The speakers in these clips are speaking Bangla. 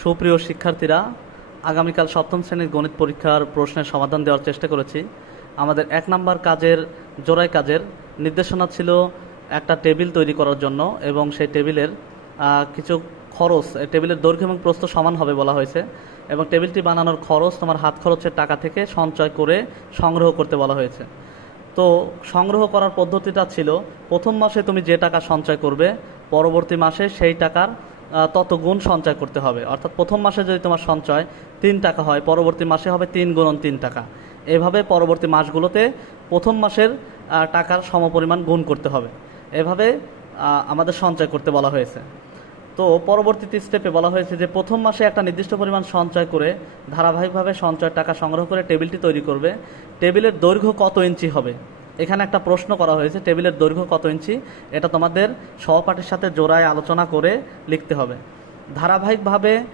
সুপ্রিয় শিক্ষার্থীরা, আগামীকাল সপ্তম শ্রেণির গণিত পরীক্ষার প্রশ্নের সমাধান দেওয়ার চেষ্টা করেছি। আমাদের এক নাম্বার কাজের জোড়াই কাজের নির্দেশনা ছিল একটা টেবিল তৈরি করার জন্য এবং সেই টেবিলের কিছু খরচ টেবিলের দৈর্ঘ্য এবং প্রস্থ সমান হবে বলা হয়েছে এবং টেবিলটি বানানোর খরচ, তোমার হাত খরচের টাকা থেকে সঞ্চয় করে সংগ্রহ করতে বলা হয়েছে। তো সংগ্রহ করার পদ্ধতিটা ছিল, প্রথম মাসে তুমি যে টাকা সঞ্চয় করবে, পরবর্তী মাসে সেই টাকার তত গুণ সঞ্চয় করতে হবে। অর্থাৎ প্রথম মাসে যদি তোমার সঞ্চয় তিন টাকা হয়, পরবর্তী মাসে হবে তিন গুণন তিন টাকা। এভাবে পরবর্তী মাসগুলোতে প্রথম মাসের টাকার সমপরিমাণ গুণ করতে হবে। এভাবে আমাদের সঞ্চয় করতে বলা হয়েছে। তো পরবর্তীতে স্টেপে বলা হয়েছে যে, প্রথম মাসে একটা নির্দিষ্ট পরিমাণ সঞ্চয় করে ধারাবাহিকভাবে সঞ্চয় টাকা সংগ্রহ করে টেবিলটি তৈরি করবে। টেবিলের দৈর্ঘ্য কত ইঞ্চি হবে? এখানে একটা প্রশ্ন করা হয়েছে, টেবিলের দৈর্ঘ্য কত ইঞ্চি? এটা তোমাদের সহপাঠীর সাথে জোড়ায় আলোচনা করে লিখতে হবে। ধারাবাহিকভাবে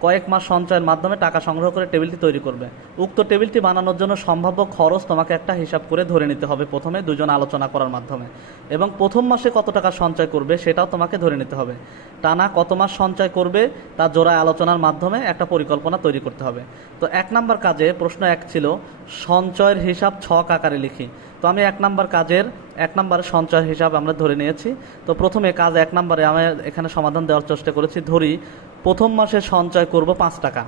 কয়েক মাস সঞ্চয়ের মাধ্যমে টাকা সংগ্রহ করে টেবিলটি তৈরি করবে। উক্ত টেবিলটি বানানোর জন্য সম্ভাব্য খরচ তোমাকে একটা হিসাব করে ধরে নিতে হবে প্রথমে দুজন আলোচনা করার মাধ্যমে। এবং প্রথম মাসে কত টাকা সঞ্চয় করবে সেটাও তোমাকে ধরে নিতে হবে। টানা কত মাস সঞ্চয় করবে তা জোড়ায় আলোচনার মাধ্যমে একটা পরিকল্পনা তৈরি করতে হবে। তো এক নাম্বার কাজে প্রশ্ন এক ছিল, সঞ্চয়ের হিসাব ছক আকারে লিখি। তো আমি এক নাম্বার কাজের, এক নাম্বারের সঞ্চয়ের হিসাব আমরা ধরে নিয়েছি। তো প্রথমে কাজ এক নাম্বারে আমি এখানে সমাধান দেওয়ার চেষ্টা করেছি। ধরি, প্রথম মাসে সঞ্চয় করব পাঁচ টাকা।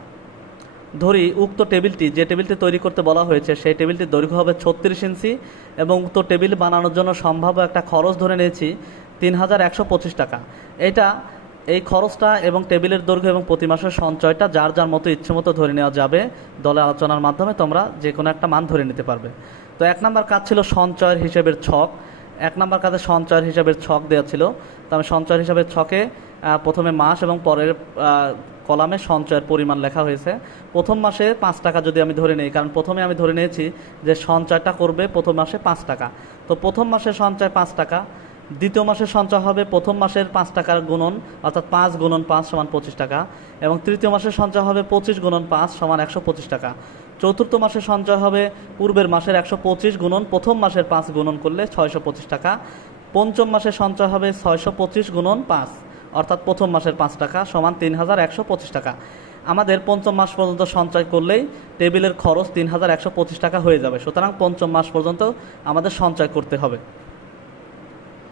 ধরি, উক্ত টেবিলটি, যে টেবিলটি তৈরি করতে বলা হয়েছে, সেই টেবিলটির দৈর্ঘ্য হবে ছত্রিশ ইঞ্চি এবং উক্ত টেবিল বানানোর জন্য সম্ভাব্য একটা খরচ ধরে নিয়েছি তিন হাজার একশো পঁচিশ টাকা। এটা এই খরচটা এবং টেবিলের দৈর্ঘ্য এবং প্রতি মাসের সঞ্চয়টা যার যার মতো ইচ্ছে মতো ধরে নেওয়া যাবে দলে আলোচনার মাধ্যমে তোমরা যে কোনো একটা মান ধরে নিতে পারবে। তো এক নাম্বার কাজ ছিল সঞ্চয়ের হিসেবের ছক। এক নাম্বার কাজে সঞ্চয়ের হিসাবের ছক দেওয়া ছিল। তো আমি সঞ্চয়ের হিসাবের ছকে প্রথমে মাস এবং পরের কলামে সঞ্চয়ের পরিমাণ লেখা হয়েছে। প্রথম মাসে পাঁচ টাকা যদি আমি ধরে নিই, কারণ প্রথমে আমি ধরে নিয়েছি যে সঞ্চয়টা করবে প্রথম মাসে পাঁচ টাকা। তো প্রথম মাসে সঞ্চয় পাঁচ টাকা দ্বিতীয় মাসের সঞ্চয় হবে প্রথম মাসের পাঁচ টাকার গুণন, অর্থাৎ পাঁচ গুণন পাঁচ সমান পঁচিশ টাকা, এবং তৃতীয় মাসের সঞ্চয় হবে পঁচিশ গুণন পাঁচ সমান একশো পঁচিশ টাকা। চতুর্থ মাসের সঞ্চয় হবে পূর্বের মাসের একশো পঁচিশ গুণন, প্রথম মাসের পাঁচ গুণন করলে ছয়শো পঁচিশ টাকা। পঞ্চম মাসের সঞ্চয় হবে ছয়শো পঁচিশ গুণন পাঁচ, অর্থাৎ প্রথম মাসের পাঁচ টাকা সমান তিন হাজার একশো পঁচিশ টাকা। আমাদের পঞ্চম মাস পর্যন্ত সঞ্চয় করলেই টেবিলের খরচ তিন হাজার একশো পঁচিশ টাকা হয়ে যাবে, সুতরাং পঞ্চম মাস পর্যন্ত আমাদের সঞ্চয় করতে হবে।